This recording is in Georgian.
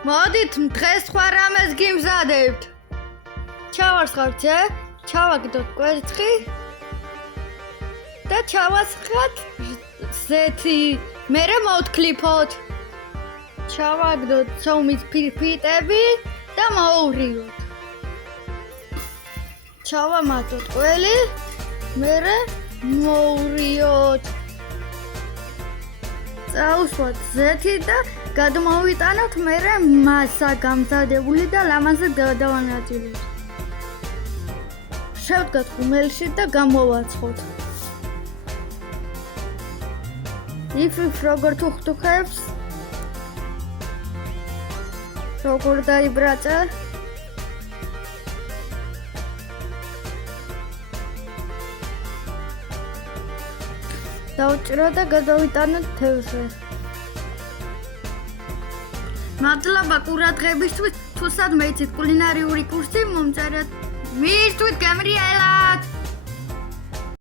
მოდით დღეს სხვა რამეს გიმზადებთ. ჩავარცხავთ, ჩავაგდოთ კვერცხი და ჩავასხათ ზეთი. მერე მოვთქლიფოთ. ჩავაგდოთ ცომის ფირფიტები და მოვვრიოთ. ჩავამატოთ ყველი, მერე მოვვრიოთ. წავუსვათ ზეთი და გადმოვიტანოთ მერე მასა გამზადებული და ლამაზად გადავანაწილოთ. შევდგათ ხუმელში და გამოვაცხოთ. იფრიფ როგორ თუხთუხებს, როგორ დაიბრაჭა. დავჭრო და გადავიტანოთ თევზზე. მადლობა ყურადღებისთვის. თუ სადმე იცით კულინარიული კურსი მომწერეთ. მისთვის გამრიელ